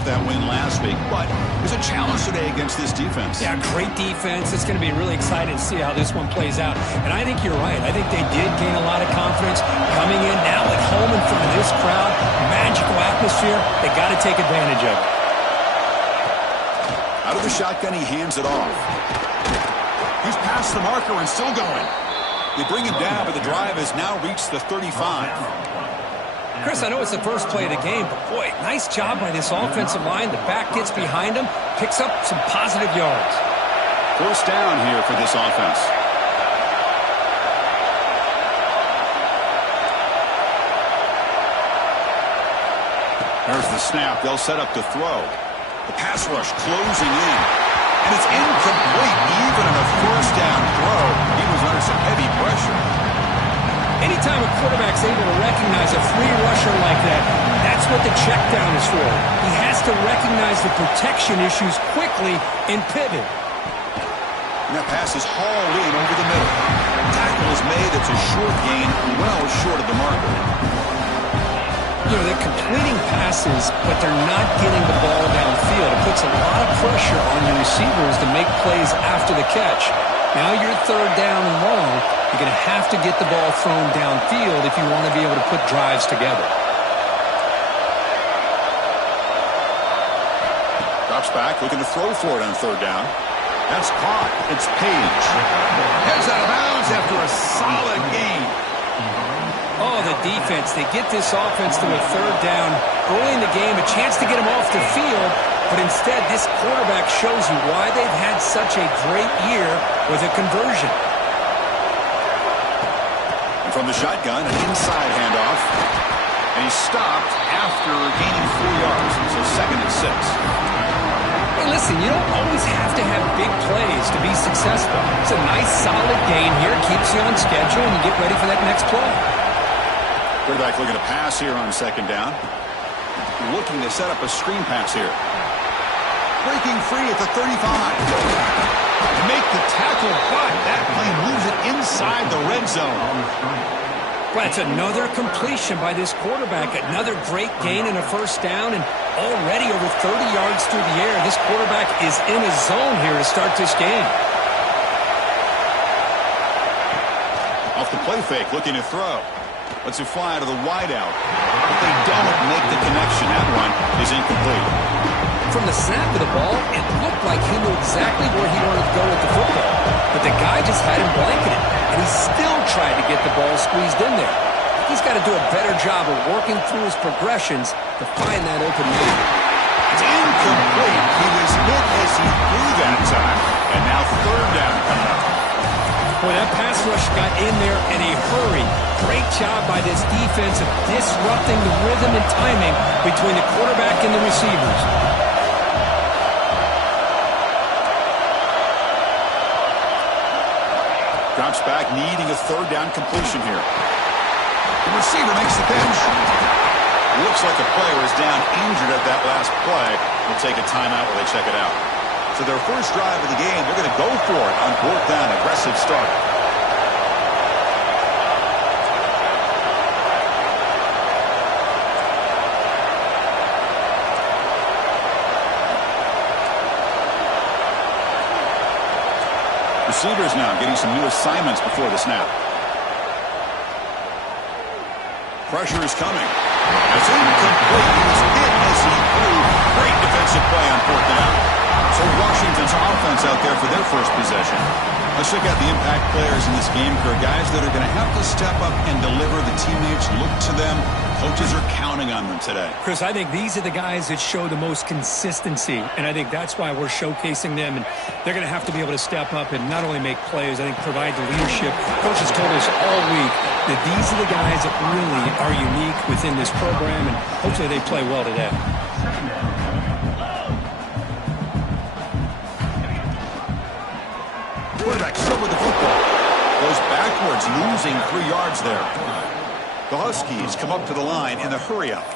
off that win last week, but there's a challenge today against this defense. Yeah, great defense. It's going to be really exciting to see how this one plays out. And I think you're right. I think they did gain a lot of confidence coming in now at home in front of this crowd. Magical atmosphere. They got to take advantage of it. Out of the shotgun, he hands it off. He's past the marker and still going. They bring him down, but the drive has now reached the 35. Chris, I know it's the first play of the game, but boy, nice job by this offensive line. The back gets behind him, picks up some positive yards. First down here for this offense. There's the snap. They'll set up to throw. The pass rush closing in. And it's incomplete. Even on a first down throw, he was under some heavy pressure. Anytime a quarterback's able to recognize a free rusher like that, that's what the check down is for. He has to recognize the protection issues quickly and pivot. And that pass is hauled in over the middle. Tackle is made. It's a short gain, well short of the marker. You know, they're completing passes, but they're not getting the ball downfield. It puts a lot of pressure on your receivers to make plays after the catch. Now you're third down and long. You're going to have to get the ball thrown downfield if you want to be able to put drives together. Drops back, looking to throw for it on third down. That's caught. It's Page. Heads out of bounds after a solid gain. Oh, the defense. They get this offense to a third down early in the game, a chance to get them off the field, but instead this quarterback shows you why they've had such a great year with a conversion. And from the shotgun, an inside handoff. And he's stopped after gaining 4 yards, so second and 6. Hey, listen, you don't always have to have big plays to be successful. It's a nice, solid gain here, keeps you on schedule, and you get ready for that next play. Quarterback looking to pass here on second down. Looking to set up a screen pass here. Breaking free at the 35. Make the tackle, but that play moves it inside the red zone. Well, it's another completion by this quarterback. Another great gain in a first down, and already over 30 yards through the air. This quarterback is in a zone here to start this game. Off the play fake, looking to throw. Lets it fly out of the wideout. But they don't make the connection. That one is incomplete. From the snap of the ball, it looked like he knew exactly where he wanted to go with the football. But the guy just had him blanketed, and he still tried to get the ball squeezed in there. He's got to do a better job of working through his progressions to find that open man. It's incomplete. He was hit as he threw that time. And now third down coming up. Boy, that pass rush got in there in a hurry. Great job by this defense of disrupting the rhythm and timing between the quarterback and the receivers. Drops back, needing a third down completion here. The receiver makes the catch. Looks like a player is down injured at that last play. We'll take a timeout while they check it out. So their first drive of the game, they're going to go for it on fourth down. Aggressive start. Receivers now getting some new assignments before the snap. Pressure is coming. It's incomplete. He was hit as he threw. Great defensive play on fourth down. So Washington's offense out there for their first possession. Let's check out the impact players in this game, for guys that are going to have to step up and deliver. The teammates look to them. Coaches are counting on them today. Chris, I think these are the guys that show the most consistency, and I think that's why we're showcasing them. And they're going to have to be able to step up and not only make plays, I think provide the leadership. Coaches told us all week that these are the guys that really are unique within this program, and hopefully they play well today. Quarterback still with the football. Goes backwards, losing 3 yards there. The Huskies come up to the line in the hurry-up.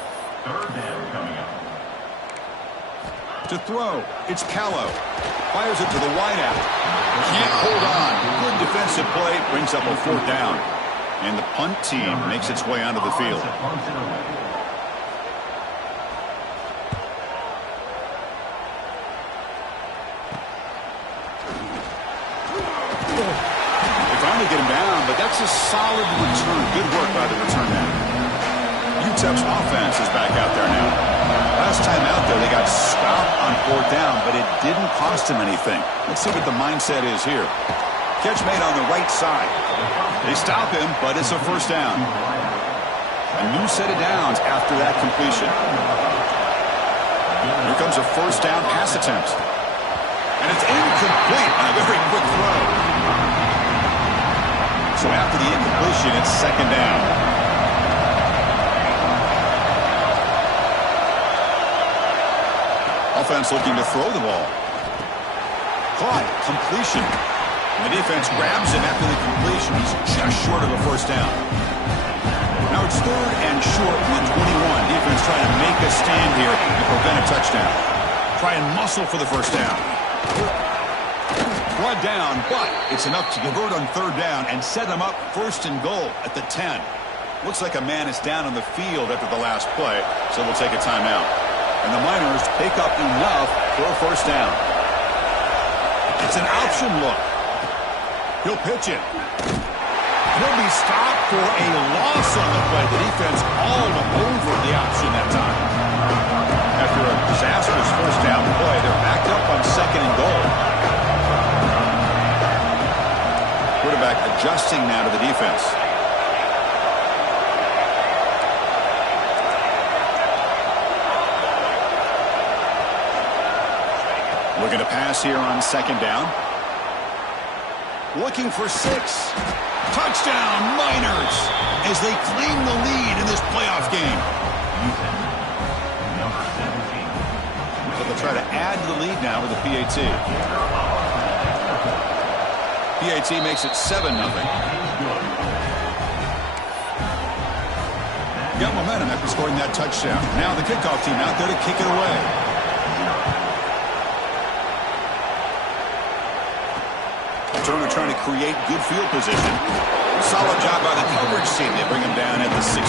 To throw, it's Callow. Fires it to the wideout. Can't hold on. Good defensive play, brings up a fourth down. And the punt team makes its way onto the field. to get him down, but that's a solid return. Good work by the return man. UTEP's offense is back out there now. Last time out there, they got stopped on 4th down, but it didn't cost them anything. Let's see what the mindset is here. Catch made on the right side. They stop him, but it's a first down. A new set of downs after that completion. Here comes a first down pass attempt. And it's incomplete on a very quick throw. So after the incompletion, it's second down. Offense looking to throw the ball. Caught. Completion. And the defense grabs him after the completion. He's just short of a first down. Now it's 3rd and short from the 21. Defense trying to make a stand here and prevent a touchdown. Try and muscle for the first down. Brought down, but it's enough to convert on 3rd down and set them up 1st and goal at the 10. Looks like a man is down on the field after the last play, so we'll take a timeout. And the Miners pick up enough for a first down. It's an option look. He'll pitch it. He'll be stopped for a loss on the play. The defense all over the option that time. After a disastrous first down play, they're backed up on 2nd and goal. Quarterback adjusting now to the defense. Looking to pass here on 2nd down. Looking for 6. Touchdown, Miners, as they claim the lead in this playoff game. So they'll try to add to the lead now with the PAT. PAT makes it 7-0. Got momentum after scoring that touchdown. Now the kickoff team out there to kick it away. Turner trying to create good field position. Solid job by the coverage team. They bring him down at the 16.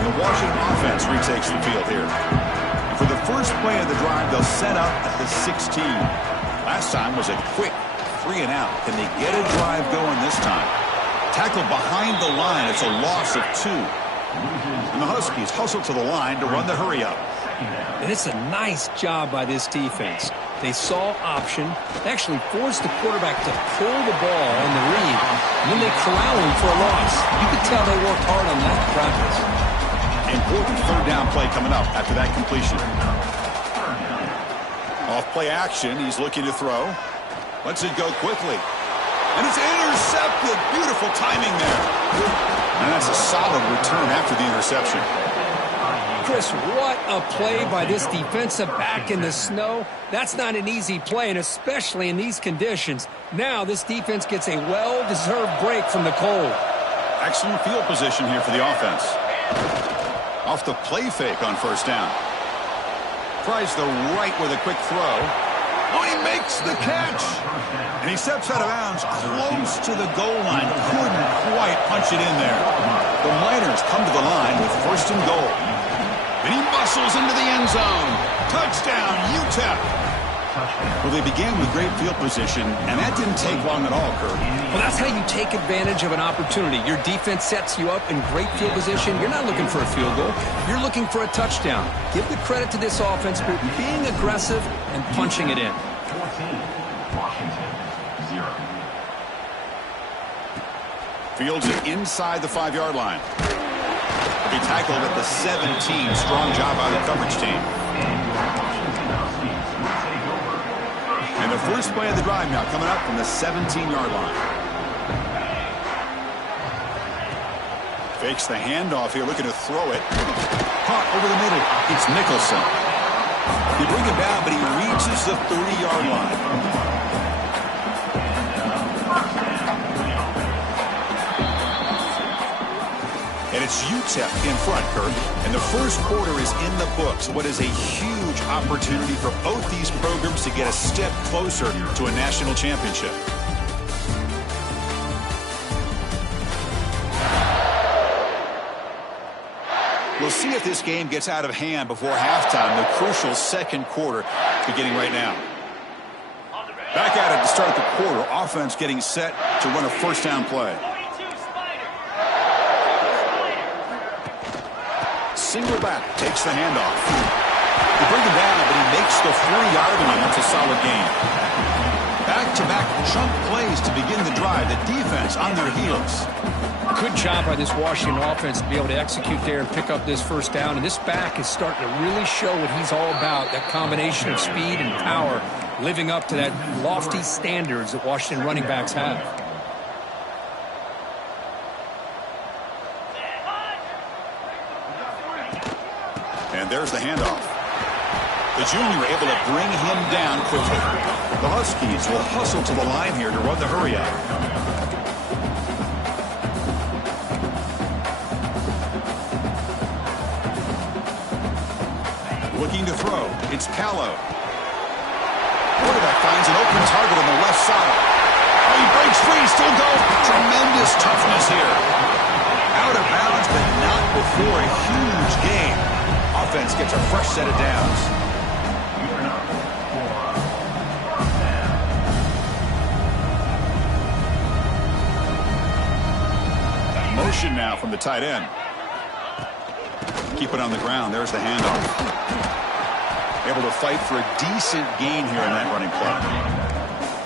The Washington offense retakes the field here. For the first play of the drive, they'll set up at the 16. Last time was a quick 3 and out. Can they get a drive going this time? Tackled behind the line. It's a loss of 2. And the Huskies hustle to the line to run the hurry up. And it's a nice job by this defense. They saw option. They actually forced the quarterback to pull the ball on the read, and then they corral him for a loss. You could tell they worked hard on that in practice. Important 3rd down play coming up after that completion. Off play action. He's looking to throw. Lets it go quickly. And it's intercepted. Beautiful timing there. And that's a solid return after the interception. Chris, what a play by this defensive back in the snow. That's not an easy play, and especially in these conditions. Now this defense gets a well-deserved break from the cold. Excellent field position here for the offense. Off the play fake on 1st down. Tries the right with a quick throw. Oh, he makes the catch. And he steps out of bounds close to the goal line. Couldn't quite punch it in there. The Miners come to the line with 1st and goal. And he muscles into the end zone. Touchdown, UTEP. Well, they began with great field position, and that didn't take long at all, Kurt. Well, that's how you take advantage of an opportunity. Your defense sets you up in great field position. You're not looking for a field goal. You're looking for a touchdown. Give the credit to this offense for being aggressive and punching it in. 14, Washington, 0. Fields it inside the 5-yard line. He tackled at the 17. Strong job by the coverage team. And the first play of the drive now coming up from the 17-yard line. Fakes the handoff here, looking to throw it. Caught over the middle. It's Nicholson. They bring him down, but he reaches the 30-yard line. And it's UTEP in front, Kurt. And the first quarter is in the books. What is a huge opportunity for both these programs to get a step closer to a national championship. We'll see if this game gets out of hand before halftime. The crucial second quarter beginning right now. Back at it to start the quarter. Offense getting set to run a first down play. Single back, takes the handoff. They bring him down, but he makes the 40-yard line. That's a solid gain. Back-to-back chunk plays to begin the drive. The defense on their heels. Good job by this Washington offense to be able to execute there and pick up this first down. And this back is starting to really show what he's all about, that combination of speed and power, living up to that lofty standards that Washington running backs have. And there's the handoff. The junior able to bring him down quickly. The Huskies will hustle to the line here to run the hurry-up. Looking to throw. It's Callow. Quarterback finds an open target on the left side. Oh, he breaks free. Still goes. Tremendous toughness here. Out of bounds, but not before a huge gain. Offense gets a fresh set of downs. Motion now from the tight end. Keep it on the ground. There's the handoff. Able to fight for a decent gain here in that running play.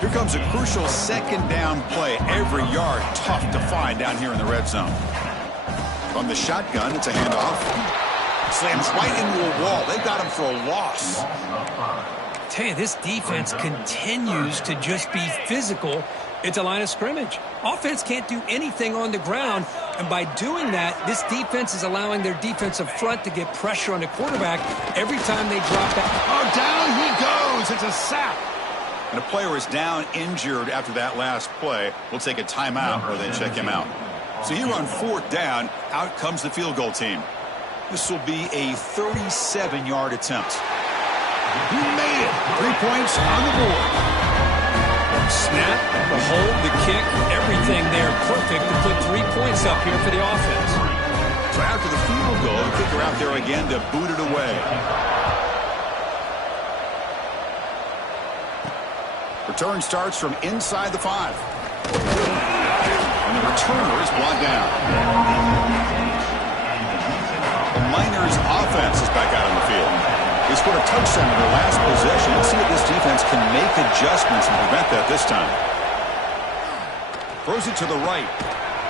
Here comes a crucial second down play. Every yard tough to find down here in the red zone. From the shotgun, it's a handoff. Slams right into a wall. They got him for a loss. Tell you, this defense continues to just be physical at the line of scrimmage. Offense can't do anything on the ground, and by doing that, this defense is allowing their defensive front to get pressure on the quarterback every time they drop back. Oh, down he goes. It's a sack. And a player is down injured after that last play. We'll take a timeout or then check him out. So here on fourth down, out comes the field goal team. This will be a 37-yard attempt. He made it. 3 points on the board. Snap, the hold, the kick, everything there perfect to put 3 points up here for the offense. So after the field goal, the kicker out there again to boot it away. Return starts from inside the 5. And the returner is brought down. The Miners offense is back out on the field. They scored a touchdown in their last possession. Let's see if this defense can make adjustments and prevent that this time. Throws it to the right.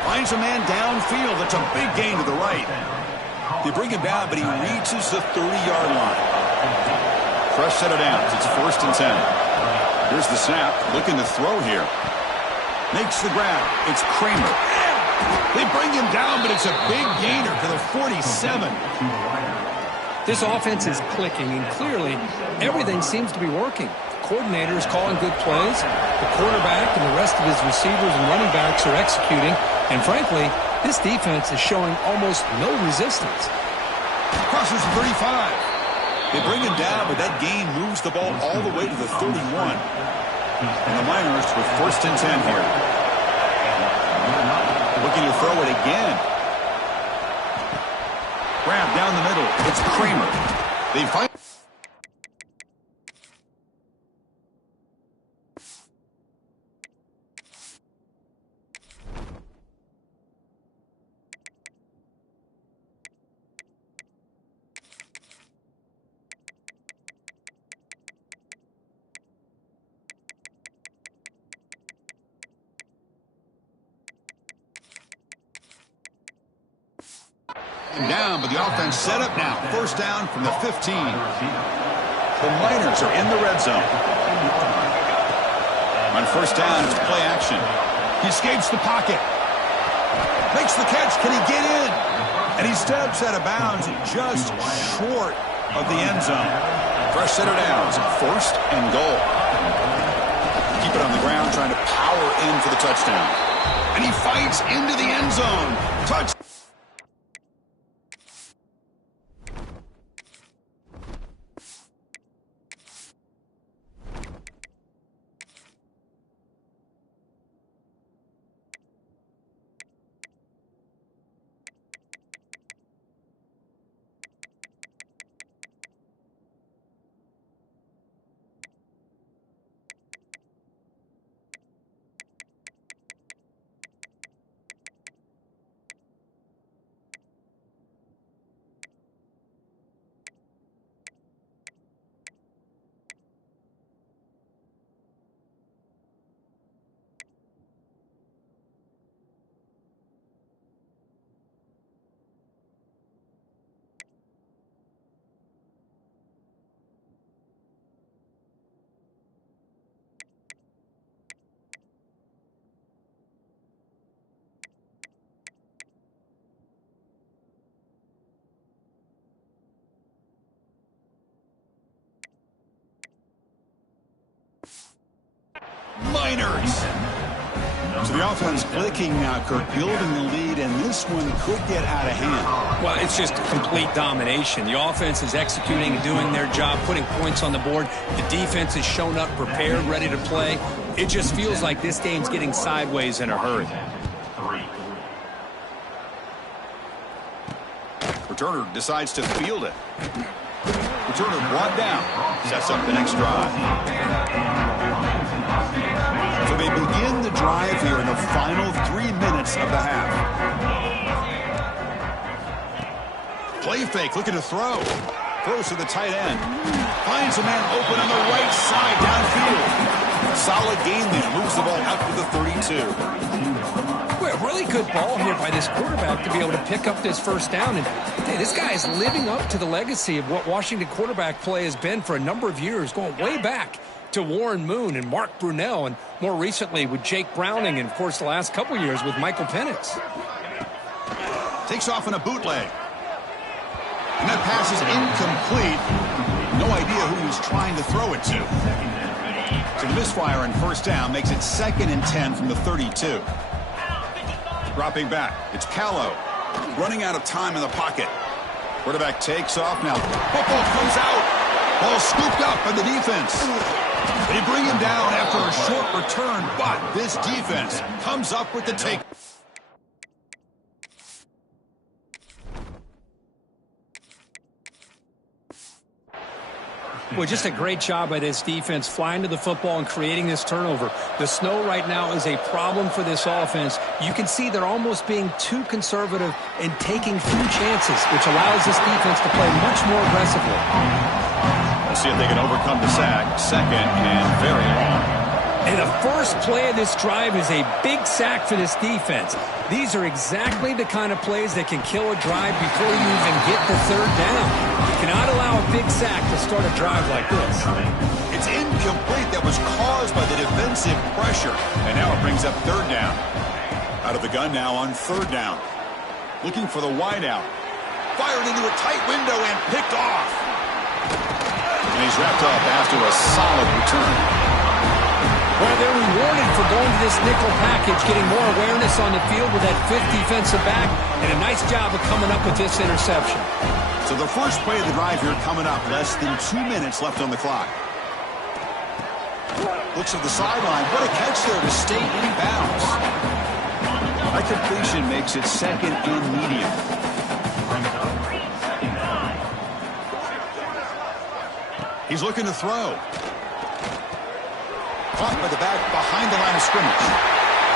Finds a man downfield. That's a big gain to the right. They bring him down, but he reaches the 30-yard line. Fresh set of downs. It's 1st and 10. Here's the snap. Looking to throw here. Makes the grab. It's Kramer. They bring him down, but it's a big gainer to the 47. This offense is clicking, and clearly everything seems to be working. The coordinator is calling good plays. The quarterback and the rest of his receivers and running backs are executing. And frankly, this defense is showing almost no resistance. Crosses the 35. They bring him down, but that gain moves the ball all the way to the 31. And the Miners with 1st and 10 here. Looking to throw it again. Grab down the middle. It's Kramer. They fight. Down, but the offense set up now. 1st down from the 15. The Miners are in the red zone. On 1st down, it's play action. He escapes the pocket. Makes the catch. Can he get in? And he steps out of bounds just short of the end zone. Fresh set of downs. 1st and goal. Keep it on the ground, trying to power in for the touchdown. And he fights into the end zone. Touch. Miners. So the offense clicking now, Kirk, building the lead, and this one could get out of hand. Well, it's just complete domination. The offense is executing and doing their job, putting points on the board. The defense has shown up, prepared, ready to play. It just feels like this game's getting sideways in a hurry. Returner decides to field it. Returner brought down. Sets up the next drive. So they begin the drive here in the final 3 minutes of the half. Play fake, looking to throw. Throws to the tight end. Finds a man open on the right side downfield. Solid game there. Moves the ball out to the 32. Well, really good ball here by this quarterback to be able to pick up this first down. And hey, this guy is living up to the legacy of what Washington quarterback play has been for a number of years, going way back to Warren Moon and Mark Brunell, and more recently with Jake Browning, and, of course, the last couple years with Michael Penix. Takes off in a bootleg. And that pass is incomplete. No idea who he's trying to throw it to. So the misfire on first down makes it 2nd and 10 from the 32. Dropping back, it's Callow. Running out of time in the pocket. Quarterback takes off now. Football comes out. Ball scooped up by the defense. They bring him down after a short return, but this defense comes up with the take. Well, just a great job by this defense, flying to the football and creating this turnover. The snow right now is a problem for this offense. You can see they're almost being too conservative and taking few chances, which allows this defense to play much more aggressively. Let's see if they can overcome the sack. 2nd and very long. And the first play of this drive is a big sack for this defense. These are exactly the kind of plays that can kill a drive before you even get the 3rd down. You cannot allow a big sack to start a drive like this. It's incomplete. That was caused by the defensive pressure. And now it brings up 3rd down. Out of the gun now on 3rd down. Looking for the wideout. Fired into a tight window and picked off. And he's wrapped up after a solid return. Well, they're rewarded for going to this nickel package, getting more awareness on the field with that 5th defensive back, and a nice job of coming up with this interception. So the first play of the drive here coming up, less than 2 minutes left on the clock. Looks at the sideline. What a catch there to stay in bounds. That completion makes it 2nd and medium. He's looking to throw. Caught by the back behind the line of scrimmage.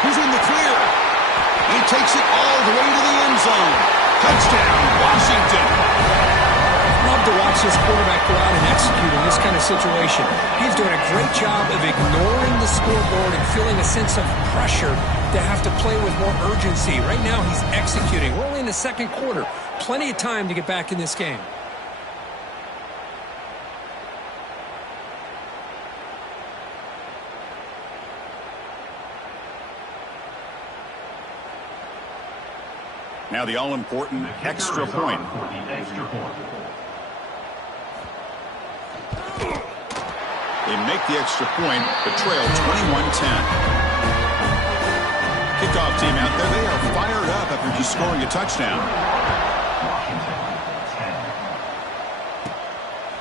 Who's in the clear? He takes it all the way to the end zone. Touchdown, Washington. Love to watch this quarterback go out and execute in this kind of situation. He's doing a great job of ignoring the scoreboard and feeling a sense of pressure to have to play with more urgency. Right now he's executing. We're only in the 2nd quarter. Plenty of time to get back in this game. Now the all-important extra point. They make the extra point, but trail 21-10. Kickoff team out there, they are fired up after just scoring a touchdown.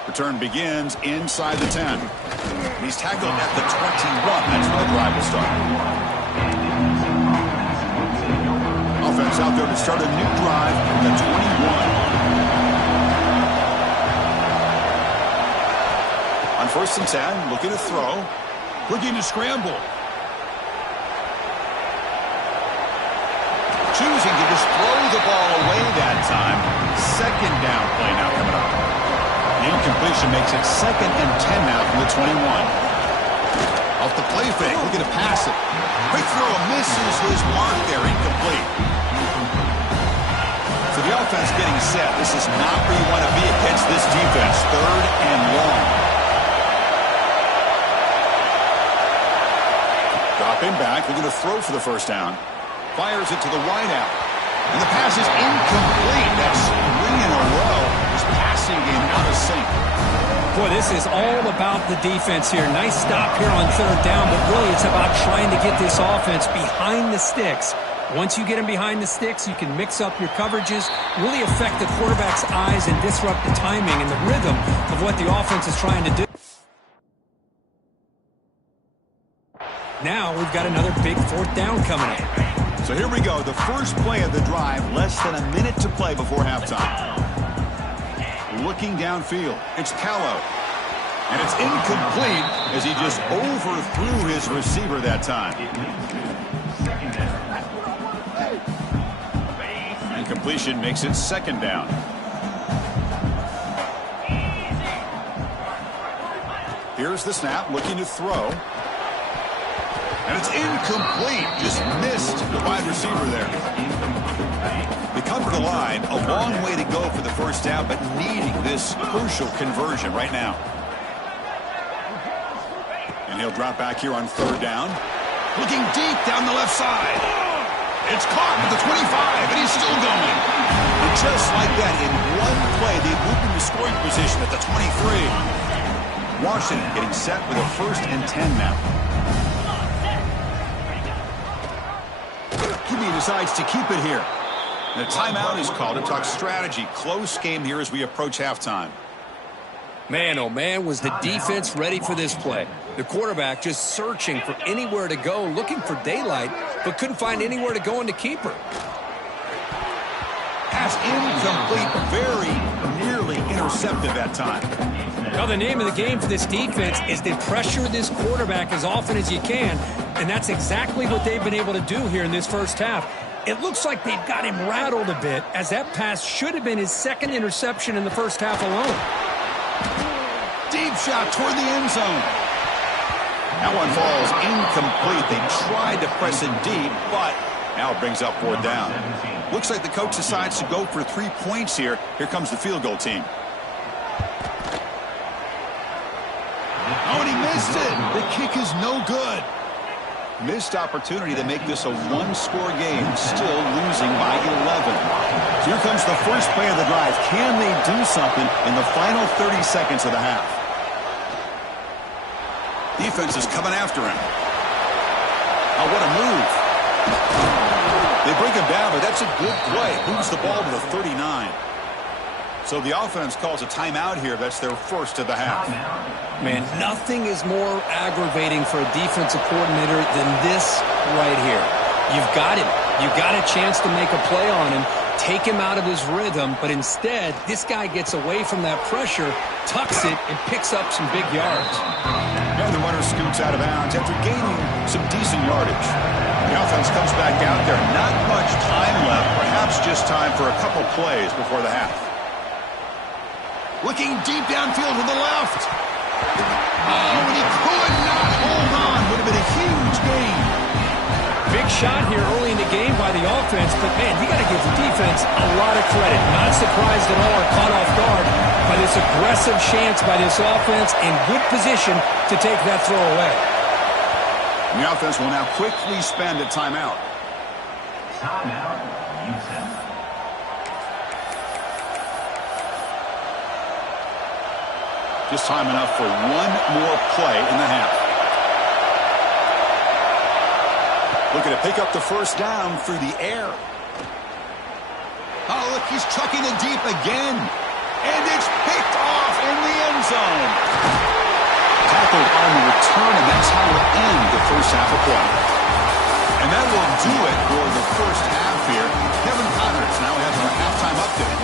Return begins inside the 10. He's tackled at the 21. That's where the drive will start. Offense out there to start a new drive at the 21. On 1st and 10, looking to throw. Looking to scramble. Choosing to just throw the ball away that time. 2nd down play now coming up. The incompletion makes it 2nd and 10 now from the 21. Off the play fake, looking to pass it. Quick throw, misses his mark there, incomplete. So the offense getting set. This is not where you want to be against this defense. 3rd and long. Dropping back, looking to throw for the first down. Fires it to the wideout. And the pass is incomplete. That's 3 in a row. His passing game out of sync. Boy, Boy, this is all about the defense here. Nice stop here on third down, but really it's about trying to get this offense behind the sticks. Once you get them behind the sticks, you can mix up your coverages, really affect the quarterback's eyes and disrupt the timing and the rhythm of what the offense is trying to do. Now we've got another big fourth down coming up. So here we go, the first play of the drive, less than a minute to play before halftime. Looking downfield, it's Callow. And it's incomplete as he just overthrew his receiver that time. Incompletion makes it second down. Here's the snap, looking to throw. And it's incomplete. Just missed the wide receiver there. They cover the line. A long way to go for the first down, but needing this crucial conversion right now. And he'll drop back here on third down. Looking deep down the left side. It's caught at the 25, and he's still going. And just like that, in one play, they moved into scoring position at the 23. Washington getting set with a 1st and 10 now. QB decides to keep it here. The timeout is called to talk strategy. Close game here as we approach halftime. Man, oh man, was the defense ready for this play. The quarterback just searching for anywhere to go, looking for daylight, but couldn't find anywhere to go in the keeper. Pass incomplete, very nearly intercepted that time. Now, the name of the game for this defense is to pressure this quarterback as often as you can, and that's exactly what they've been able to do here in this first half. It looks like they've got him rattled a bit, as that pass should have been his 2nd interception in the first half alone. Deep shot toward the end zone. That one falls incomplete. They tried to press it deep, but now it brings up 4th down. Looks like the coach decides to go for 3 points here. Here comes the field goal team. Oh, and he missed it. The kick is no good. Missed opportunity to make this a one-score game, still losing by 11. So here comes the first play of the drive. Can they do something in the final 30 seconds of the half? Defense is coming after him. Oh, what a move. They bring him down, but that's a good play. Moves the ball to the 39. So the offense calls a timeout here. That's their first of the half. Man, nothing is more aggravating for a defensive coordinator than this right here. You've got him. You've got a chance to make a play on him, take him out of his rhythm, but instead, this guy gets away from that pressure, tucks it, and picks up some big yards. And the runner scoots out of bounds after gaining some decent yardage. The offense comes back out there. Not much time left, perhaps just time for a couple plays before the half. Looking deep downfield to the left. Oh, and he could not hold on. Would have been a huge gain. Big shot here early in the game by the offense, but man, you got to give the defense a lot of credit. Not surprised at all or caught off guard by this aggressive chance by this offense in good position to take that throw away. And the offense will now quickly spend a timeout. Timeout, Houston. Just time enough for one more play in the half. Looking to pick up the first down through the air. Oh, look, he's chucking it deep again. And it's picked off in the end zone. Tackled on the return, and that's how we'll end the first half of play. And that will do it for the first half here. Kevin Connors now has our halftime update.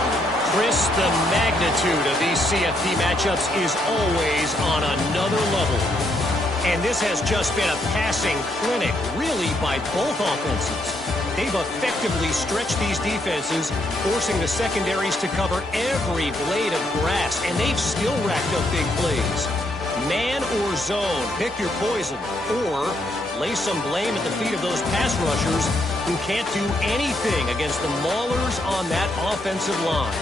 Chris, the magnitude of these CFP matchups is always on another level. And this has just been a passing clinic, really, by both offenses. They've effectively stretched these defenses, forcing the secondaries to cover every blade of grass, and they've still racked up big plays. Man or zone, pick your poison, or lay some blame at the feet of those pass rushers who can't do anything against the maulers on that offensive line.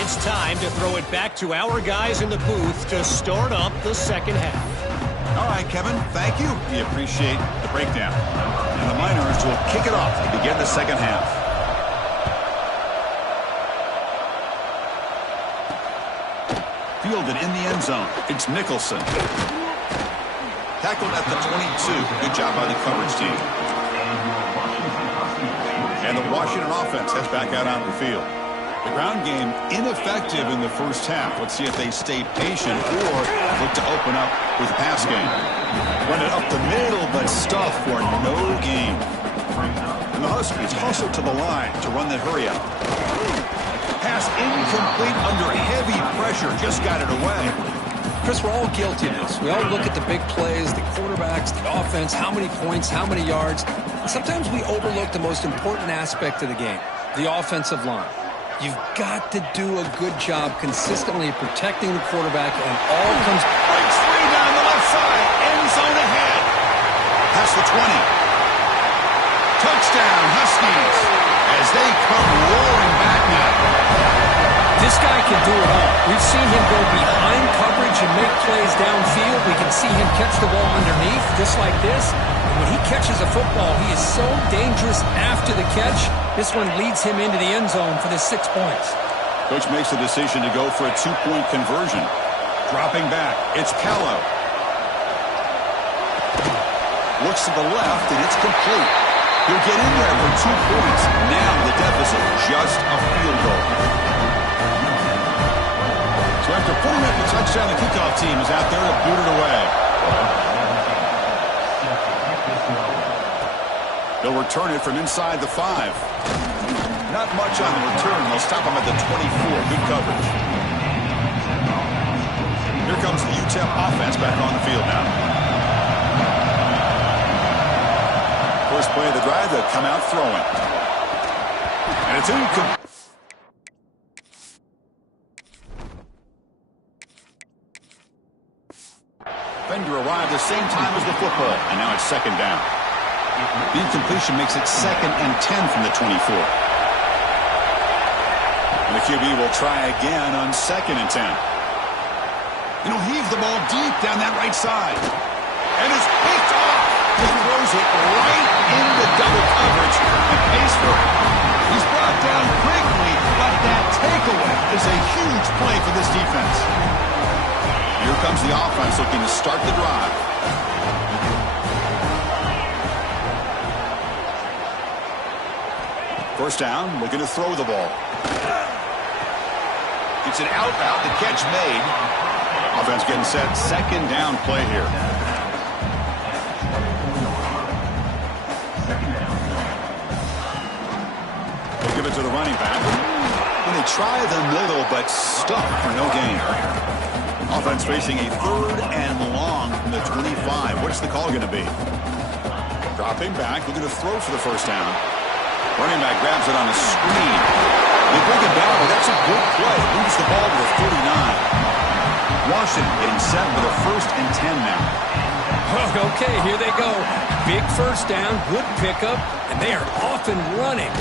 It's time to throw it back to our guys in the booth to start up the second half. All right, Kevin, thank you. We appreciate the breakdown. And the Miners will kick it off to begin the second half. Fielded in the end zone. It's Nicholson. Tackled at the 22. Good job by the coverage team. And the Washington offense heads back out on the field. The ground game ineffective in the first half. Let's see if they stay patient or look to open up with a pass game. Run it up the middle, but stuff for no gain. And the Huskies hustle to the line to run that hurry up. Pass incomplete under heavy pressure. Just got it away. Chris, we're all guilty of this. We all look at the big plays, the quarterbacks, the offense, how many points, how many yards. And sometimes we overlook the most important aspect of the game, the offensive line. You've got to do a good job consistently protecting the quarterback, and all comes... Breaks free down the left side. End zone ahead. Past the 20. Touchdown, Huskies, as they come roaring back now. This guy can do it all. We've seen him go behind coverage and make plays downfield. We can see him catch the ball underneath, just like this. And when he catches a football, he is so dangerous after the catch. This one leads him into the end zone for the 6 points. Coach makes a decision to go for a 2-point conversion. Dropping back, it's Callow. Looks to the left, and it's complete. He'll get in there for 2 points. Now the deficit, just a field goal. So after putting up the touchdown, the kickoff team is out there to boot it away. They'll return it from inside the 5. Not much on the return. They'll stop him at the 24. Good coverage. Here comes the UTEP offense back on the field now. First play of the drive, they'll come out throwing. And it's incomplete. Fender arrived the same time as the football, and now it's second down. The incompletion makes it 2nd and 10 from the 24. And the QB will try again on 2nd and 10. And he'll heave the ball deep down that right side. And it's picked off. He throws it right into double coverage and pays for it. He's brought down quickly, but that takeaway is a huge play for this defense. Here comes the offense looking to start the drive. First down, looking to throw the ball. It's an out route, the catch made. Offense getting set, second down play here. They'll give it to the running back. And they try the middle, but stuck for no gain. Offense facing a 3rd and long from the 25. What's the call going to be? Dropping back, looking to throw for the first down. Running back grabs it on a screen. They bring it down, but that's a good play. Moves the ball to the 49. Washington getting set with a 1st and 10 now. Okay, here they go. Big first down, good pickup, and they are off and running.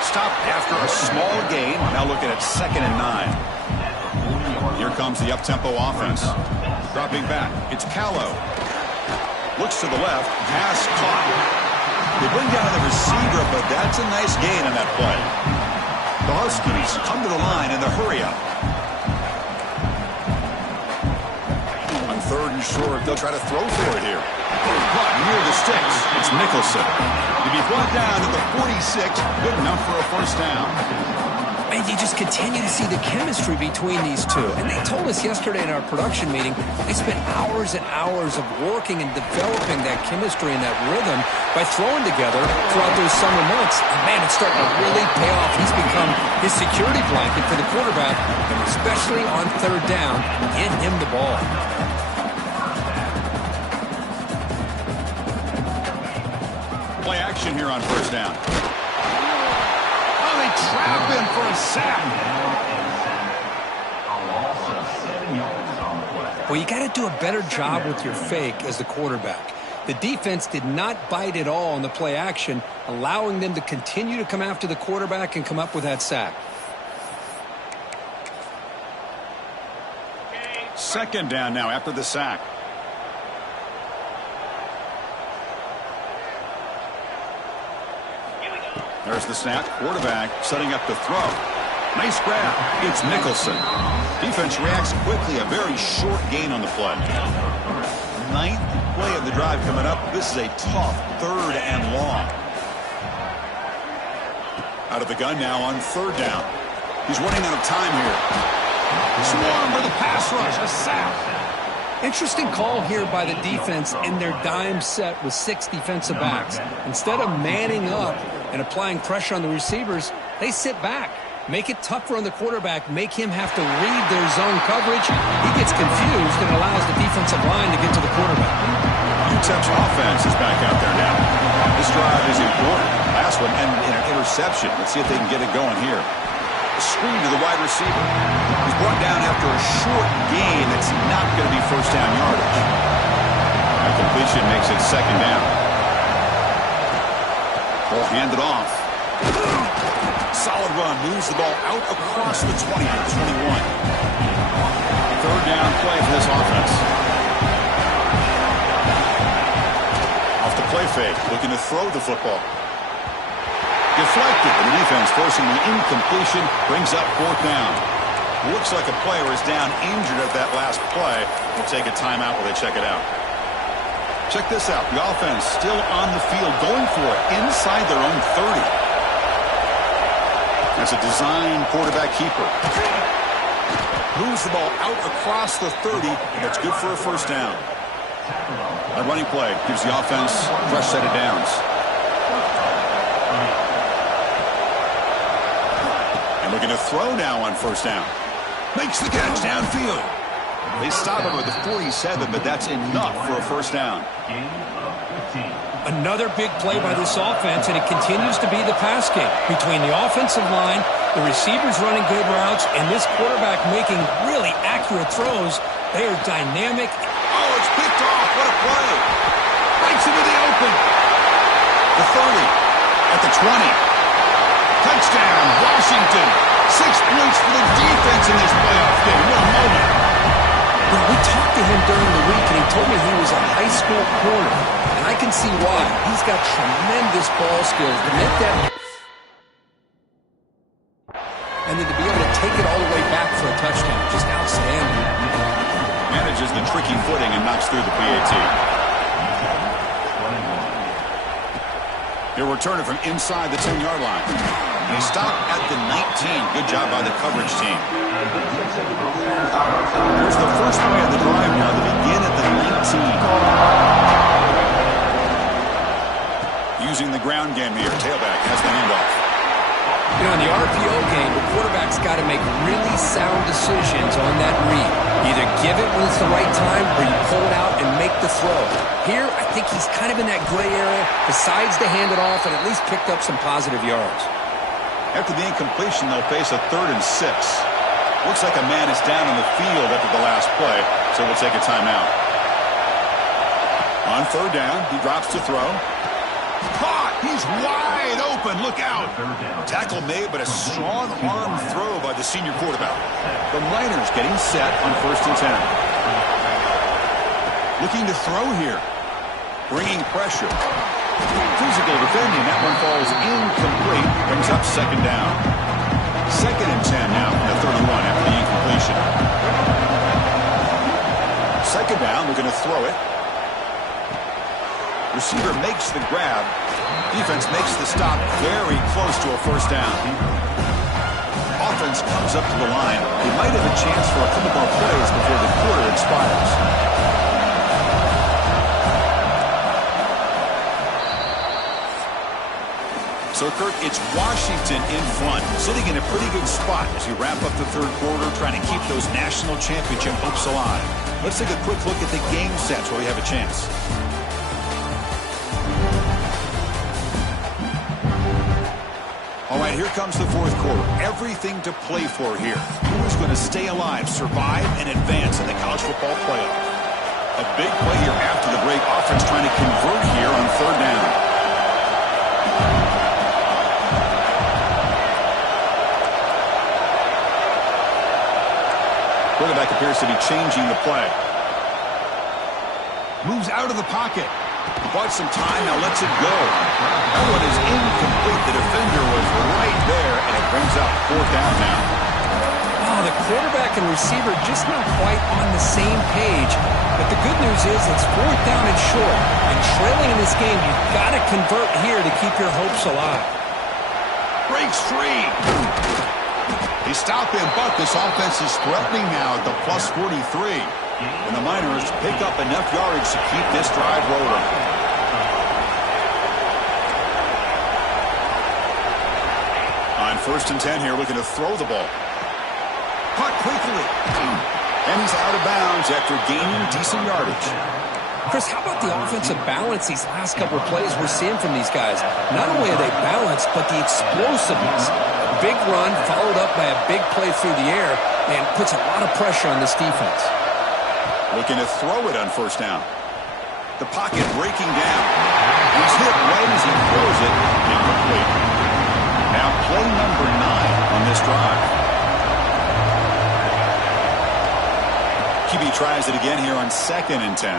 Stopped after a small gain. Now looking at 2nd and 9. Here comes the up-tempo offense. Dropping back, it's Callow. Looks to the left, pass caught. They bring down the receiver, but that's a nice gain on that play. The Huskies come to the line in the hurry-up. On 3rd and short, they'll try to throw for it here. Caught near the sticks. It's Nicholson. To be brought down to the 46, good enough for a first down. And you just continue to see the chemistry between these two. And they told us yesterday in our production meeting, they spent hours and hours of working and developing that chemistry and that rhythm by throwing together throughout those summer months. And man, it's starting to really pay off. He's become his security blanket for the quarterback, and especially on 3rd down, get him the ball. Play action here on first down. They trap him for a sack. Well, you got to do a better job with your fake as the quarterback. The defense did not bite at all on the play action, allowing them to continue to come after the quarterback and come up with that sack. 2nd down now after the sack. There's the snap. Quarterback setting up the throw. Nice grab. It's Nicholson. Defense reacts quickly. A very short gain on the play. Ninth play of the drive coming up. This is a tough 3rd and long. Out of the gun now on 3rd down. He's running out of time here. Swarm with a pass rush. A sack. Interesting call here by the defense in their dime set with 6 defensive backs. Instead of manning up and applying pressure on the receivers, they sit back. Make it tougher on the quarterback. Make him have to read their zone coverage. He gets confused and allows the defensive line to get to the quarterback. UTEP's offense is back out there now. This drive is important. Last one ended in an interception. Let's see if they can get it going here. Screen to the wide receiver. He's brought down after a short gain. That's not going to be 1st down yardage. That completion makes it 2nd down. Ball handed off. Solid run. Moves the ball out across the 20 to 21. 3rd down play for this offense. Off the play fake. Looking to throw the football. Deflected, and the defense forcing the incompletion, brings up 4th down. Looks like a player is down injured at that last play. We'll take a timeout while they check it out. Check this out. The offense still on the field, going for it inside their own 30. That's a design quarterback keeper. Moves the ball out across the 30, and it's good for a 1st down. A running play gives the offense a fresh set of downs. Looking to throw now on 1st down. Makes the catch downfield. They stop him with the 47, but that's enough for a 1st down. Another big play by this offense, and it continues to be the pass game. Between the offensive line, the receivers running good routes, and this quarterback making really accurate throws, they are dynamic. Oh, it's picked off. What a play. Breaks into the open. The 30 at the 20. Touchdown, Washington. 6 points for the defense in this playoff game. What a moment. Well, we talked to him during the week, and he told me he was a high school corner. And I can see why. He's got tremendous ball skills to make that. And then to be able to take it all the way back for a touchdown. Just outstanding. Manages the tricky footing and knocks through the PAT. He'll return it from inside the 10-yard line. They stop at the 19. Good job by the coverage team. Here's the first play of the drive now. They begin at the 19. Using the ground game here. Tailback has the handoff. You know, in the RPO game, the quarterback's got to make really sound decisions on that read. Either give it when it's the right time, or you pull it out and make the throw. Here, I think he's kind of in that gray area, decides to hand it off, and at least picked up some positive yards. After the incompletion, they'll face a 3rd and 6. Looks like a man is down on the field after the last play, so we'll take a timeout. On 3rd down, he drops to throw. Caught! He's wide open. Look out. Tackle made, but a strong arm throw by the senior quarterback. The Niners getting set on 1st and 10. Looking to throw here. Bringing pressure. Physical defending. That one falls incomplete. Brings up 2nd down. 2nd and 10 now from the 31 after the incompletion. 2nd down. Looking to throw it. Receiver makes the grab. Defense makes the stop very close to a 1st down. Offense comes up to the line. He might have a chance for a couple more plays before the quarter expires. So, Kirk, it's Washington in front, sitting in a pretty good spot as you wrap up the 3rd quarter, trying to keep those national championship hopes alive. Let's take a quick look at the game sets where we have a chance. All right, here comes the 4th quarter. Everything to play for here. Who is going to stay alive, survive, and advance in the college football playoff? A big play here after the break. Offense trying to convert here on 3rd down. Quarterback appears to be changing the play. Moves out of the pocket. Bought some time, now lets it go. That one is incomplete. The defender was right there, and it brings up 4th down now. Oh, Now, the quarterback and receiver just not quite on the same page. But the good news is it's 4th down and short. And trailing in this game, you've got to convert here to keep your hopes alive. Breaks free. They stop him, but this offense is threatening now at the plus 43. And the Miners pick up enough yardage to keep this drive rolling. On 1st and 10 here, looking to throw the ball. Caught quickly. And he's out of bounds after gaining decent yardage. Chris, how about the offensive balance these last couple of plays we're seeing from these guys? Not only are they balanced, but the explosiveness. A big run followed up by a big play through the air and puts a lot of pressure on this defense. Looking to throw it on 1st down. The pocket breaking down. He's hit right as he throws it. Incomplete. Now play number 9 on this drive. QB tries it again here on 2nd and 10.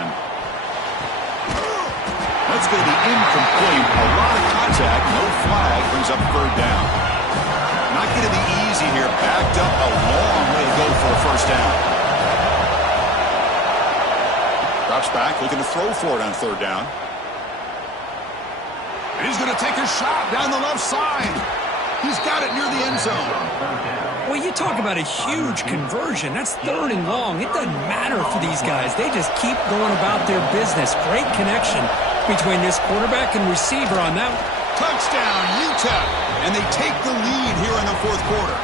That's going to be incomplete. A lot of contact. No flag. Brings up 3rd down. Not going to be easy here. Backed up a long way to go for a 1st down. Drops back. Looking to throw for it on 3rd down. And he's going to take a shot down the left side. He's got it near the end zone. Well, you talk about a huge conversion. That's 3rd and long. It doesn't matter for these guys. They just keep going about their business. Great connection between this quarterback and receiver on that. Touchdown, Utah. And they take the lead here in the 4th quarter.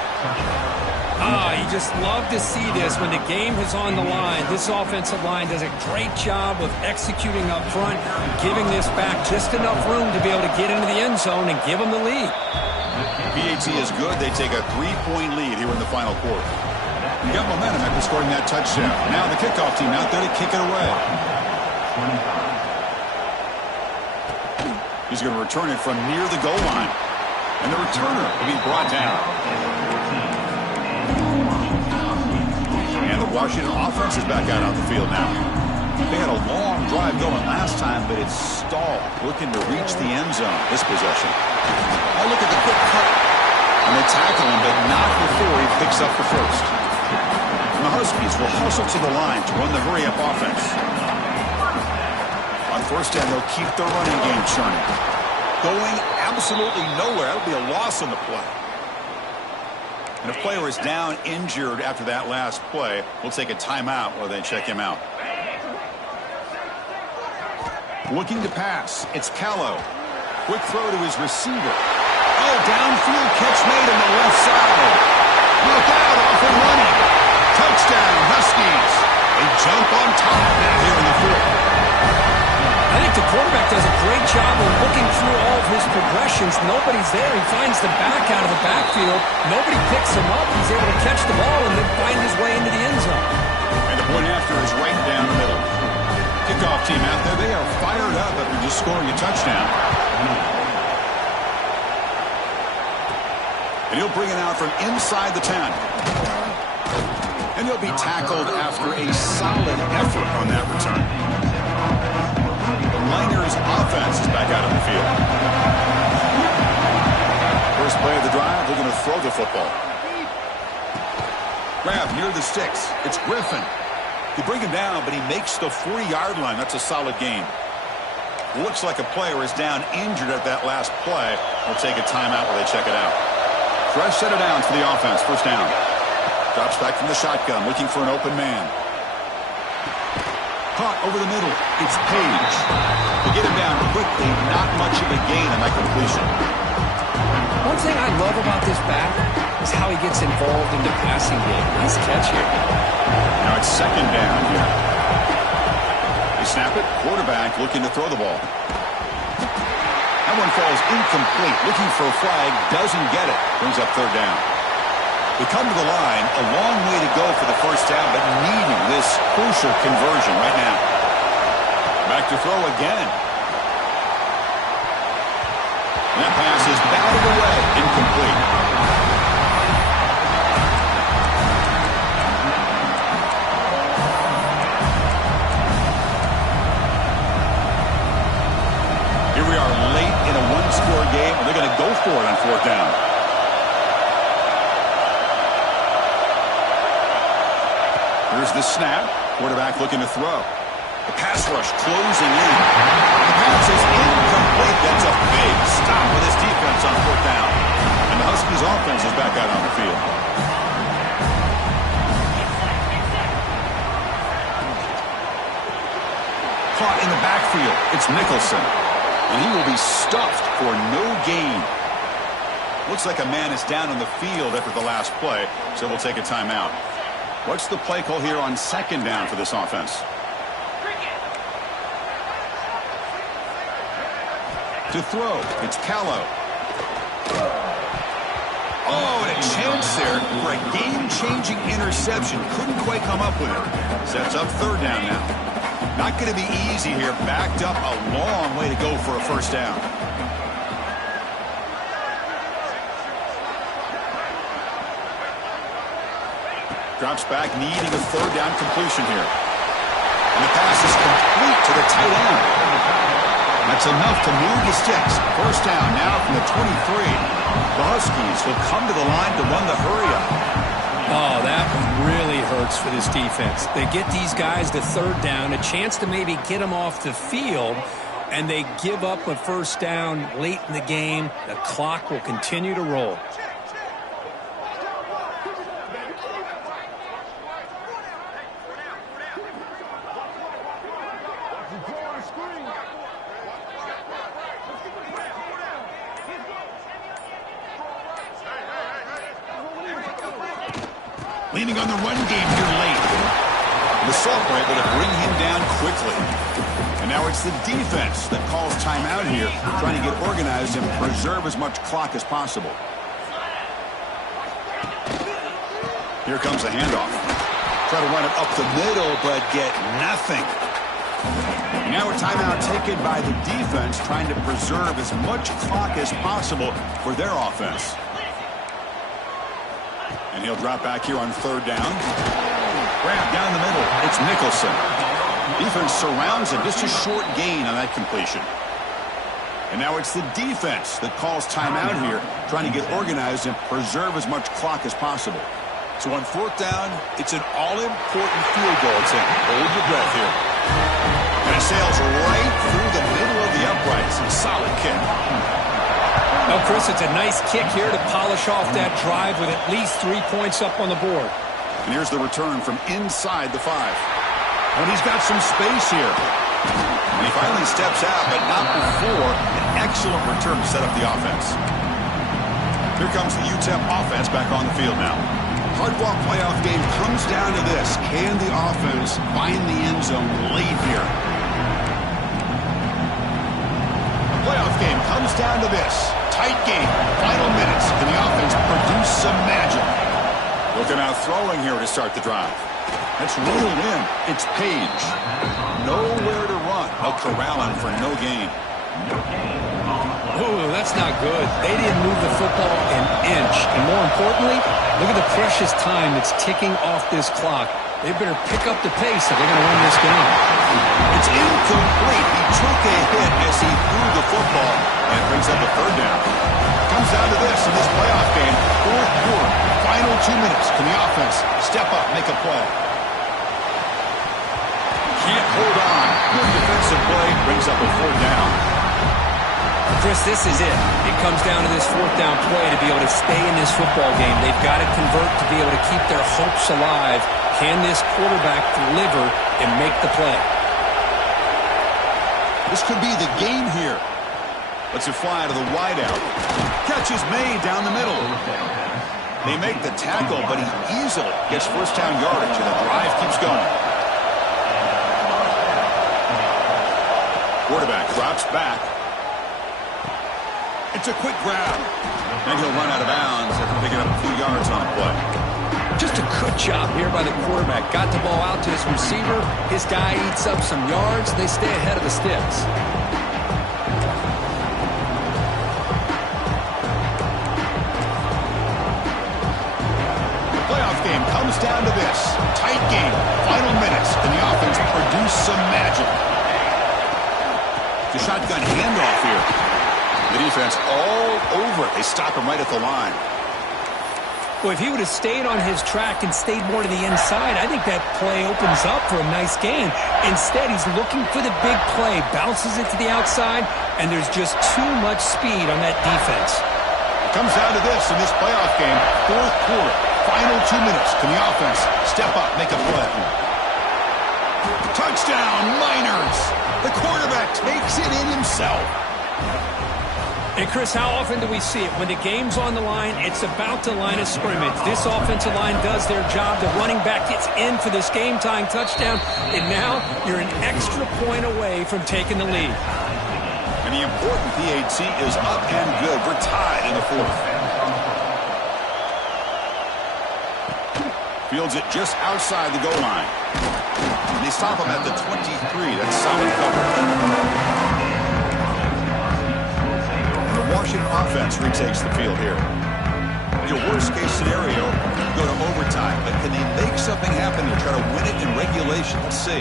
You just love to see this when the game is on the line. This offensive line does a great job of executing up front, giving this back just enough room to be able to get into the end zone and give them the lead. PAT is good. They take a 3-point lead here in the final quarter. You got momentum after scoring that touchdown. Now the kickoff team out there to kick it away. He's going to return it from near the goal line. And the returner will be brought down. And the Washington offense is back out on the field now. They had a long drive going last time, but it's stalled, looking to reach the end zone this possession. Oh, look at the quick cut. And they tackle him, but not before he picks up the 1st. And the Huskies will hustle to the line to run the hurry-up offense. On 1st down, they'll keep their running game churning. Going absolutely nowhere. That'll be a loss on the play. And a player is down injured after that last play. We'll take a timeout while they check him out. Looking to pass. It's Callow. Quick throw to his receiver. Oh, downfield catch made on the left side. Look out, off and running. Touchdown, Huskies. They jump on top now here in the 4th. I think the quarterback does a great job of looking through all of his progressions. Nobody's there. He finds the back out of the backfield. Nobody picks him up. He's able to catch the ball and then find his way into the end zone. And the point after is right down the middle. Kickoff team out there. They are fired up after just scoring a touchdown. And he'll bring it out from inside the 10. And he'll be tackled after a solid effort on that return. Miners offense is back out on the field. First play of the drive, they're going to throw the football. Grab near the sticks. It's Griffin. They bring him down, but he makes the 40-yard line. That's a solid gain. Looks like a player is down injured at that last play. We'll take a timeout while they check it out. Fresh set of downs for the offense. 1st down. Drops back from the shotgun, looking for an open man. Caught over the middle. It's Page. They get him down quickly. Not much of a gain on that completion. One thing I love about this back is how he gets involved in the passing game. Nice catch here. Now it's 2nd down here. They snap it. Quarterback looking to throw the ball. That one falls incomplete. Looking for a flag. Doesn't get it. Brings up 3rd down. They come to the line, a long way to go for the 1st down, but needing this crucial conversion right now. Back to throw again. And that pass is batted away, incomplete. Here we are late in a 1-score game, and they're going to go for it on 4th down. Here's the snap. Quarterback looking to throw. The pass rush closing in. The pass is incomplete. That's a big stop with his defense on 4th down. And the Huskies offense is back out on the field. Caught in the backfield. It's Nicholson. And he will be stuffed for no gain. Looks like a man is down on the field after the last play, so we'll take a timeout. What's the play call here on 2nd down for this offense? To throw, it's Callow. Oh, and a chance there for a game-changing interception. Couldn't quite come up with it. Sets up 3rd down now. Not going to be easy here. Backed up a long way to go for a 1st down. Drops back, needing a 3rd down completion here. And the pass is complete to the tight end. That's enough to move the sticks. 1st down now from the 23. The Huskies will come to the line to run the hurry-up. Oh, that one really hurts for this defense. They get these guys to 3rd down, a chance to maybe get them off the field, and they give up a 1st down late in the game. The clock will continue to roll. Leaning on the run game here late. The sophomore able to bring him down quickly. And now it's the defense that calls timeout here, trying to get organized and preserve as much clock as possible. Here comes the handoff. Try to run it up the middle, but get nothing. Now a timeout taken by the defense, trying to preserve as much clock as possible for their offense. And he'll drop back here on 3rd down. Grab down the middle. It's Nicholson. Defense surrounds him. Just a short gain on that completion. And now it's the defense that calls timeout here, trying to get organized and preserve as much clock as possible. So on 4th down, it's an all-important field goal attempt. Hold your breath here. And it sails right through the middle of the uprights. Solid kick. Well, Chris, it's a nice kick here to polish off that drive with at least 3 points up on the board. And here's the return from inside the 5. And he's got some space here. And he finally steps out, but not before an excellent return to set up the offense. Here comes the UTEP offense back on the field now. Hard-fought playoff game comes down to this. Can the offense find the end zone late here? The playoff game comes down to this. Tight game, final minutes. Can the offense produce some magic? Looking out throwing here to start the drive. That's reeled in. It's Page. Nowhere to run. They'll corral him for no gain. Ooh, that's not good. They didn't move the football an inch. And more importantly, look at the precious time that's ticking off this clock. They better pick up the pace if they're going to win this game. It's incomplete. He took a hit as he threw the football, and it brings up a 3rd down. Comes down to this in this playoff game. 4th quarter, final 2 minutes. Can the offense step up, make a play? Can't hold on. Good defensive play, brings up a 4th down. Chris, this is it. It comes down to this 4th down play to be able to stay in this football game. They've got to convert to be able to keep their hopes alive. Can this quarterback deliver and make the play? This could be the game here. Lets it fly to the wideout. Catch is made down the middle. They make the tackle, but he easily gets 1st down yardage, and the drive keeps going. Quarterback drops back. It's a quick grab. And he'll run out of bounds after picking up a few yards on the play. Just a good job here by the quarterback. Got the ball out to his receiver. His guy eats up some yards. They stay ahead of the sticks. The playoff game comes down to this. Tight game. Final minutes. Can the offense produce some magic? The shotgun handoff here. The defense all over it. They stop him right at the line. Well, if he would have stayed on his track and stayed more to the inside, I think that play opens up for a nice gain. Instead, he's looking for the big play, bounces it to the outside, and there's just too much speed on that defense. It comes down to this in this playoff game, fourth quarter, final 2 minutes. Can the offense step up, make a play? Touchdown, Miners! The quarterback takes it in himself. And, Chris, how often do we see it? When the game's on the line, it's about the line of scrimmage. This offensive line does their job. The running back gets in for this game-tying touchdown, and now you're an extra point away from taking the lead. And the important PAT is up and good. We're tied in the fourth. Fields it just outside the goal line. And they stop him at the 23. That's solid cover. Washington offense retakes the field here. Your worst-case scenario, go to overtime, but can they make something happen to try to win it in regulation? Let's see.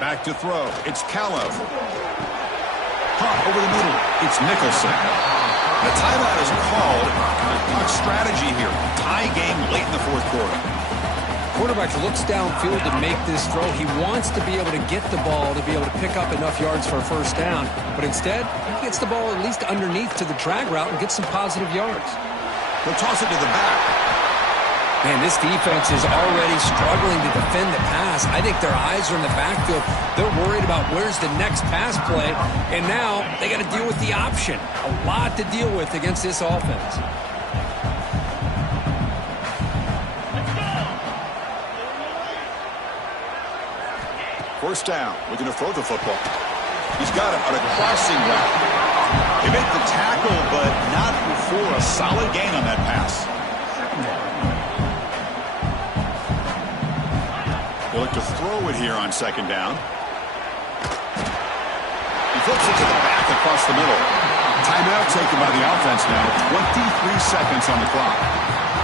Back to throw. It's Callow. Pop over the middle. It's Nicholson. The timeout is called. Talk strategy here. Tie game late in the fourth quarter. Quarterback looks downfield to make this throw. He wants to be able to get the ball to be able to pick up enough yards for a first down. But instead, he gets the ball at least underneath to the drag route and gets some positive yards. He'll toss it to the back. Man, this defense is already struggling to defend the pass. I think their eyes are in the backfield. They're worried about where's the next pass play. And now they got to deal with the option. A lot to deal with against this offense. First down, looking to throw the football. He's got him on a crossing route. He made the tackle, but not before a solid gain on that pass. They look to throw it here on second down. He flips it to the back across the middle. Timeout taken by the offense now. 23 seconds on the clock.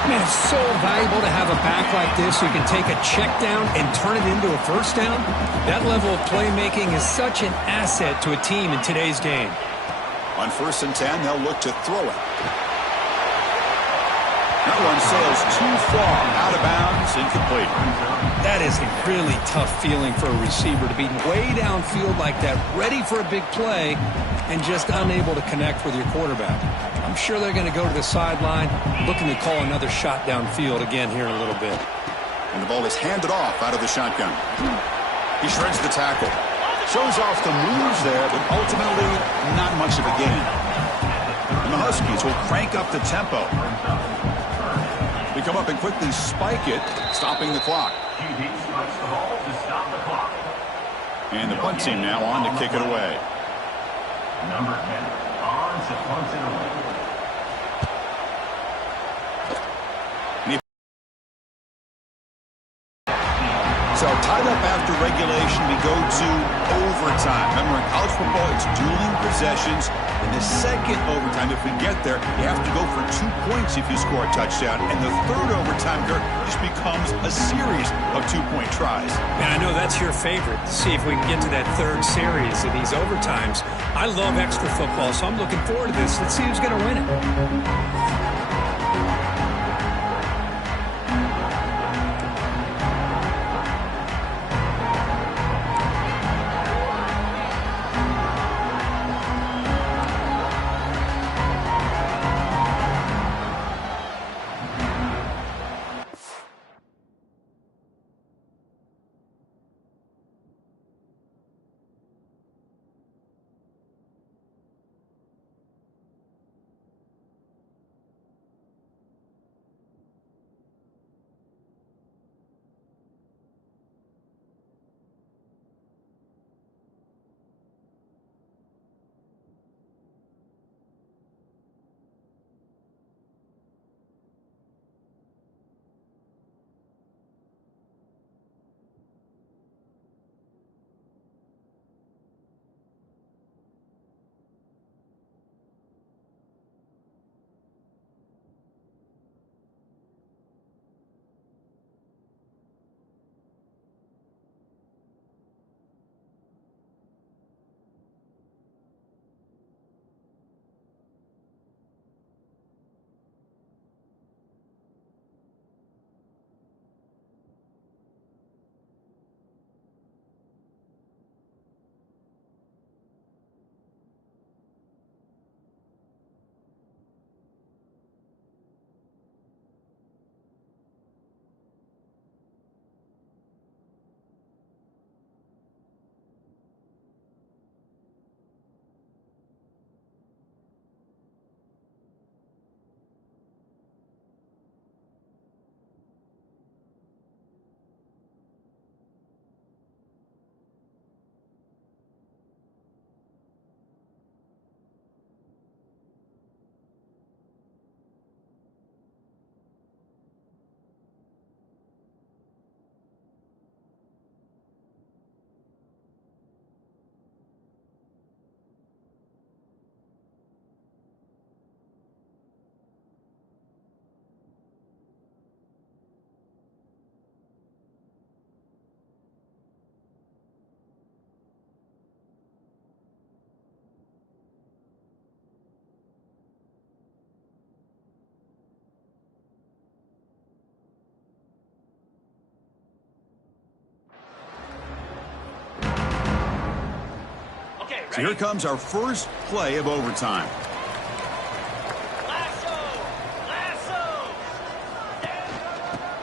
Man, it's so valuable to have a back like this who can take a check down and turn it into a first down. That level of playmaking is such an asset to a team in today's game. On 1st and 10, they'll look to throw it. That one sails too far, out of bounds, incomplete. That is a really tough feeling for a receiver to be way downfield like that, ready for a big play, and just unable to connect with your quarterback. I'm sure they're going to go to the sideline, looking to call another shot downfield again here in a little bit. And the ball is handed off out of the shotgun. He shreds the tackle. Shows off the moves there, but ultimately not much of a gain. And the Huskies will crank up the tempo. They come up and quickly spike it, stopping the clock. And the punt team now on to kick it away. Number 10 on to punt it away. So tied up after regulation, we go to overtime. Remember, in college football, it's dueling possessions. In the second overtime, if we get there, you have to go for 2 points if you score a touchdown. And the third overtime, Kurt, just becomes a series of 2-point tries. Man, I know that's your favorite, to see if we can get to that third series of these overtimes. I love extra football, so I'm looking forward to this. Let's see who's going to win it. So here comes our first play of overtime.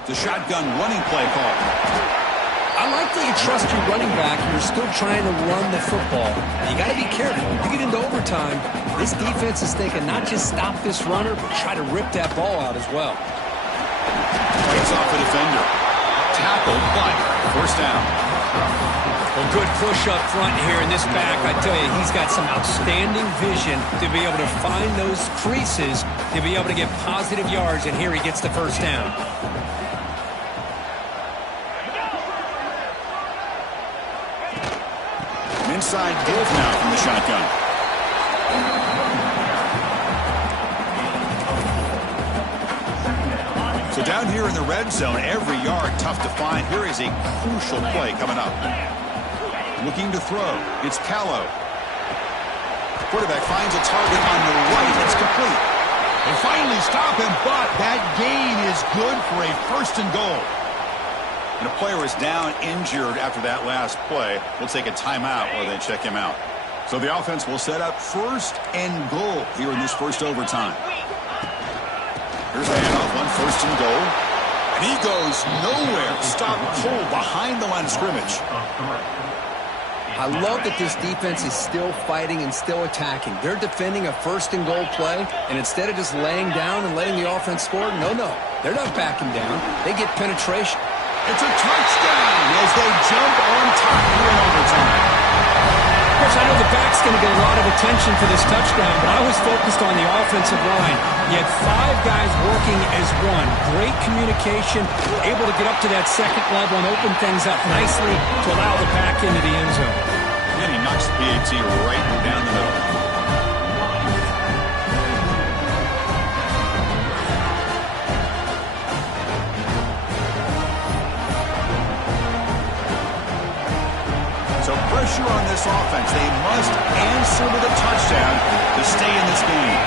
The shotgun running play call. I like that you trust your running back and you're still trying to run the football. You got to be careful. You get into overtime, this defense is thinking not just stop this runner, but try to rip that ball out as well. Takes off the defender. Tackled, but first down. Well, good push up front here in this back. I tell you, he's got some outstanding vision to be able to find those creases, to be able to get positive yards, and here he gets the first down. Inside give now from the shotgun. So down here in the red zone, every yard tough to find. Here is a crucial play coming up. Looking to throw. It's Callow. Quarterback finds a target on the right. It's complete. They finally stop him, but that gain is good for a first and goal. And a player is down injured after that last play. We'll take a timeout while they check him out. So the offense will set up first and goal here in this first overtime. Here's the handoff on first and goal. And he goes nowhere. Stop cold behind the line of scrimmage. I love that this defense is still fighting and still attacking. They're defending a first and goal play, and instead of just laying down and letting the offense score, no, they're not backing down. They get penetration. It's a touchdown as they jump on top here in overtime. Of course, I know the back's going to get a lot of attention for this touchdown, but I was focused on the offensive line. You had 5 guys working as one. Great communication, able to get up to that second level and open things up nicely to allow the back into the end zone. And he knocks the PAT right down the middle. So pressure on this offense. They must answer with a touchdown to stay in this game.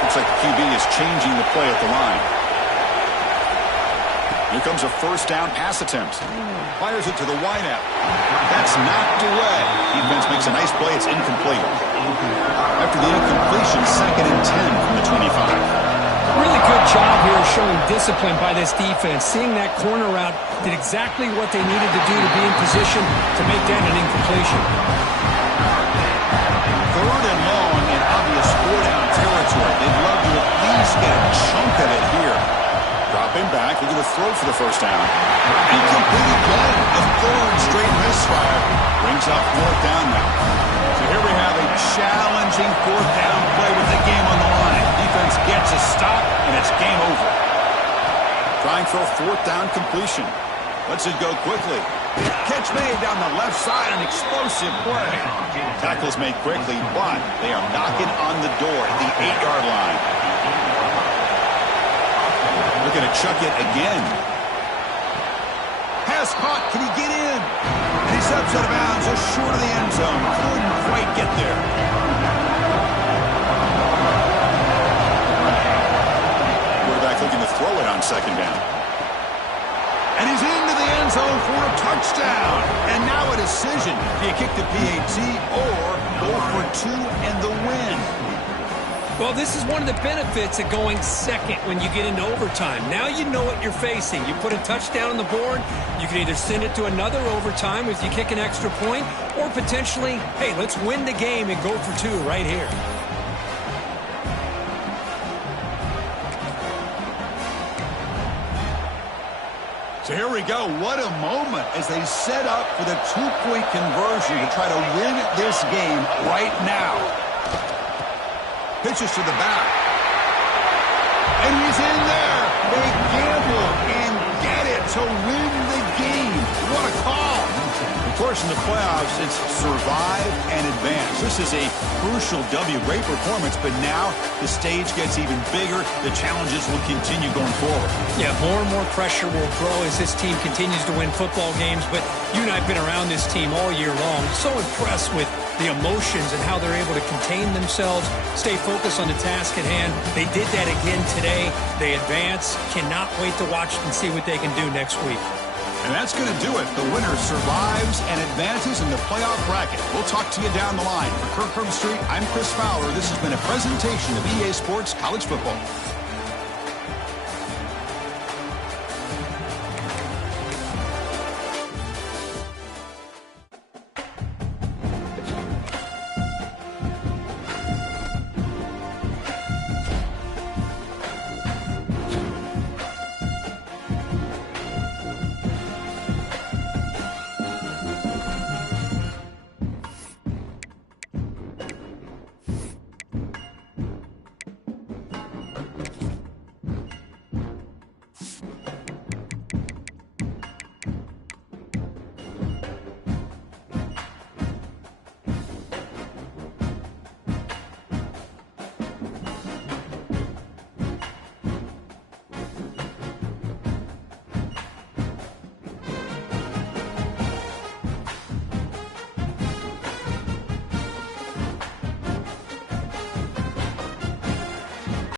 Looks like the QB is changing the play at the line. Here comes a first down pass attempt. Fires it to the wideout. That's knocked away. Defense makes a nice play. It's incomplete. After the incompletion, 2nd and 10 from the 25. Really good job here showing discipline by this defense. Seeing that corner route did exactly what they needed to do to be in position to make that an incompletion. 3rd and long in obvious 4-down territory. They'd love to at least get a chunk of it here. Dropping back, looking to throw for the first down. Incomplete again. A 3rd straight misfire. Brings up 4th down now. So here we have a challenging 4th down play with the game on the line. Defense gets a stop, and it's game over. Trying for a 4th down completion. Lets it go quickly. Catch made down the left side, an explosive play. Tackles made quickly, but they are knocking on the door at the 8-yard line. Looking to chuck it again. Pass caught. Can he get in? And he steps out of bounds just short of the end zone. Couldn't quite get there. Quarterback looking to throw it on 2nd down. And he's into the end zone for a touchdown. And now a decision. Do you kick the PAT or go for 2 and the win? Well, this is one of the benefits of going second when you get into overtime. Now you know what you're facing. You put a touchdown on the board, you can either send it to another overtime if you kick an extra point, or potentially, hey, let's win the game and go for 2 right here. So here we go. What a moment as they set up for the 2-point conversion to try to win this game right now. Pitches to the back. And he's in there. They gamble and get it to win the game. What a call. Of course, in the playoffs, it's survive and advance. This is a crucial W. Great performance, but now the stage gets even bigger. The challenges will continue going forward. Yeah, more and more pressure will grow as this team continues to win football games, but you and I have been around this team all year long. So impressed with the emotions and how they're able to contain themselves, stay focused on the task at hand. They did that again today. They advance. Cannot wait to watch and see what they can do next week. And that's going to do it. The winner survives and advances in the playoff bracket. We'll talk to you down the line. For Kirk Herbstreit, I'm Chris Fowler. This has been a presentation of EA Sports College Football.